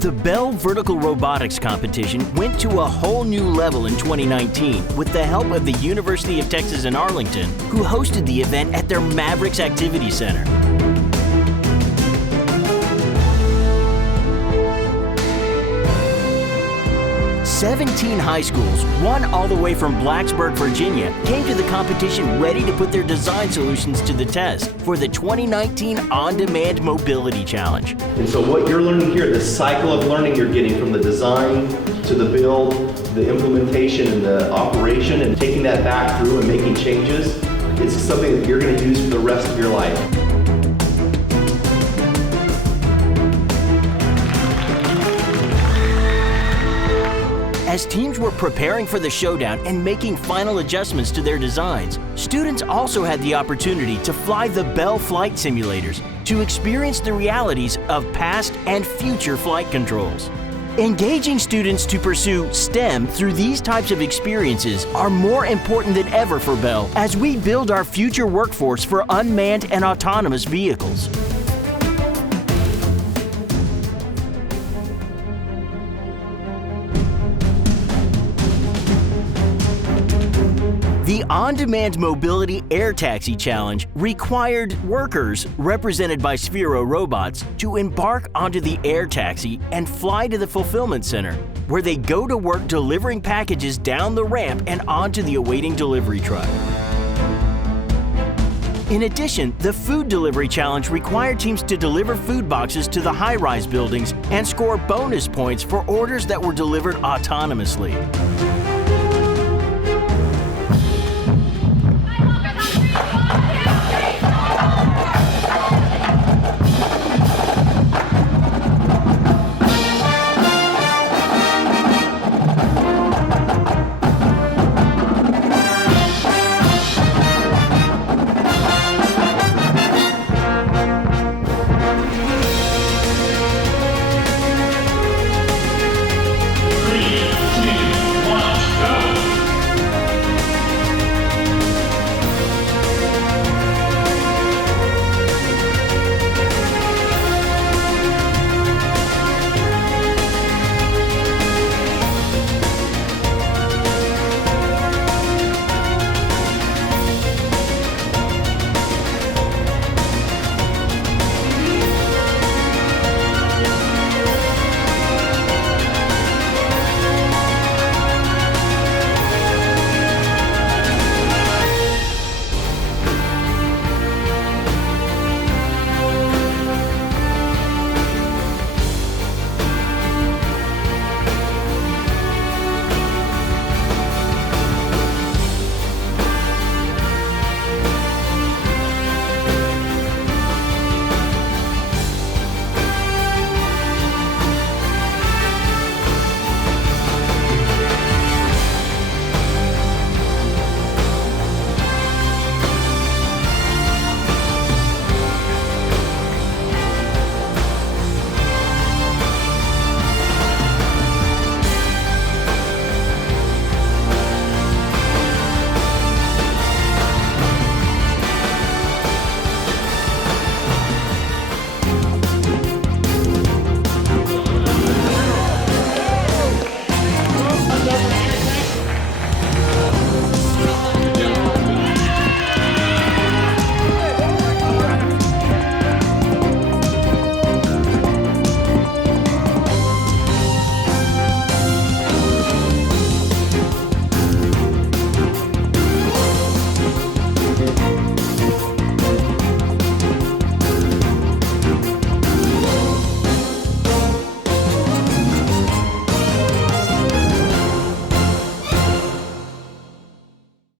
The Bell Vertical Robotics Competition went to a whole new level in 2019 with the help of the University of Texas in Arlington, who hosted the event at their Mavericks Activity Center. "17 high schools, one all the way from Blacksburg, Virginia, came to the competition ready to put their design solutions to the test for the 2019 On-Demand Mobility Challenge. And so what you're learning here, the cycle of learning you're getting from the design to the build, the implementation and the operation, and taking that back through and making changes, it's something that you're going to use for the rest of your life. As teams were preparing for the showdown and making final adjustments to their designs, students also had the opportunity to fly the Bell flight simulators to experience the realities of past and future flight controls. Engaging students to pursue STEM through these types of experiences are more important than ever for Bell as we build our future workforce for unmanned and autonomous vehicles. The On-Demand Mobility Air Taxi Challenge required workers, represented by Sphero Robots, to embark onto the air taxi and fly to the fulfillment center, where they go to work delivering packages down the ramp and onto the awaiting delivery truck. In addition, the Food Delivery Challenge required teams to deliver food boxes to the high-rise buildings and score bonus points for orders that were delivered autonomously.